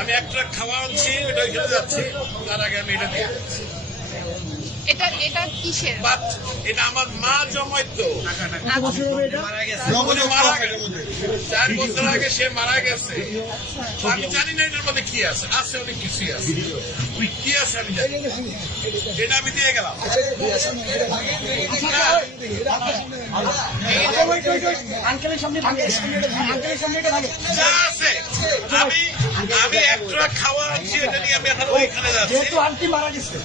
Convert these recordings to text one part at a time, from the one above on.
আমি একটা খাওয়া আনছি, এটা ওইখানে যাচ্ছি, তার আগে আমি এটা দিয়ে এটা কিসের? এটা আমার মা জমাইতো, মারা গেছে 4 বছর আগে, সে মারা গেছে। আমি জানি না এটার মধ্যে কি আছে, আছে অনেক কিছুই আছে, কি আছে আমি জানি, এটা আমি দিয়ে গেলাম। যা আছে আমি একটা খাওয়া আনছি, এটা নিয়ে আমি এখন ওইখানে যাচ্ছি। আন্টি মারা গেছে,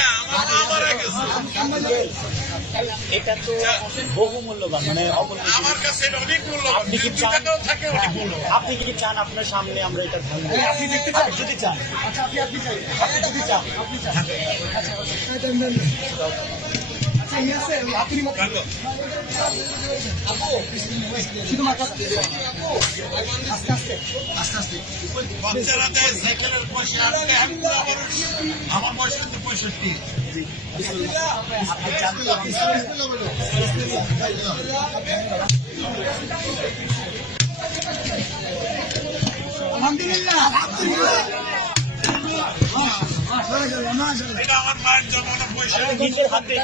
না আমার মা মারা গেছে, এটা তো বহু মূল্যবান, মানে আমার কাছে এটা অনেক মূল্যবান, 2 টাকাও থাকে অনেক মূল্যবান। আপনি কি চান আপনার সামনে আমরা এটা ধারণ করি? আপনি দেখতে চান? যদি চান, আচ্ছা আপনি চাই, আপনি যদি চান, আপনি চান, আচ্ছা আপনি শুধু মাথা আস্তে আস্তে আস্তে আস্তে বাচ্চারা দেয় সাইকেলের পয়সা, আমার বয়স কিন্তু 65। এটা আমার মায়ের জমানো পয়সা। নিজের হাতে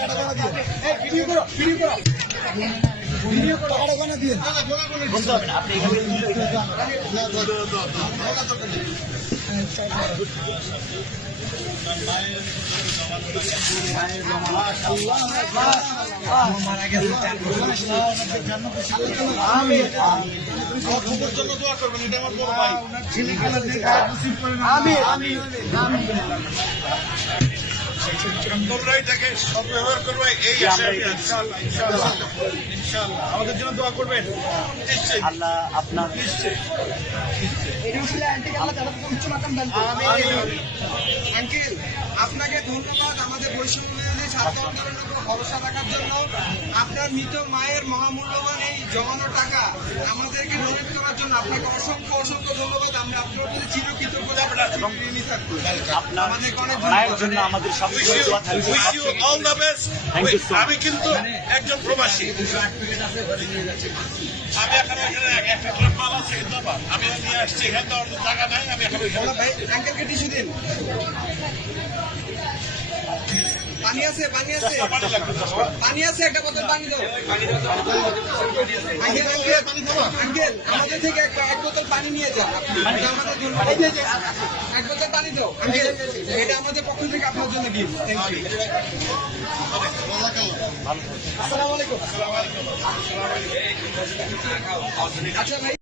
বলতে হবে না, আপনি এখানে জন্য দোয়া করবেন, এটা আমার বড় ভাই। তোমরা এটাকে সদ্ব্যবহার করবে, এই আশা ইনশাআল্লাহ ইনশাআল্লাহ ইনশাআল্লাহ আমাদের জন্য দোয়া করবেন। নিশ্চয়ই আল্লাহ আপনার নিশ্চয়ই। আঙ্কেল আপনাকে ধন্যবাদ আমাদের বৈষম্য ছাত্র আন্দোলনের উপর ভরসা রাখার জন্য। আপনার মৃত মায়ের মহামূল্যবান এই জমানো টাকা আমাদেরকে ডোনেট করার জন্য আপনাকে অসংখ্য অসংখ্য ধন্যবাদ। আমরা আপনার প্রতি চিরকৃতজ্ঞ এবং ঋণী থাকবো। আপনার মায়ের জন্য আমাদের সবসময় দোয়া থাকবে। Wish you all the best. Thank you so much. আমি কিন্তু একজন প্রবাসী, আমি এখন একটা মাল আছে কিন্তু আমার, আমি নিয়ে আসছি, এখানে তো অন্য জায়গা নাই, আমি এখন ভাই আঙ্কেলকে টিস্যু দিন। পানি আছে, পানি আছে, পানি আছে, একটা বোতল পানি দাও। আঙ্কেল আঙ্কেল আমাদের থেকে এক বোতল পানি নিয়ে যাও। আমাদের জন্য এক বোতল পানি দাও আঙ্কেল, এটা আমাদের পক্ষ থেকে আপনার জন্য গিফট। Thank you. আসসালামু আলাইকুম। আচ্ছা ভাই।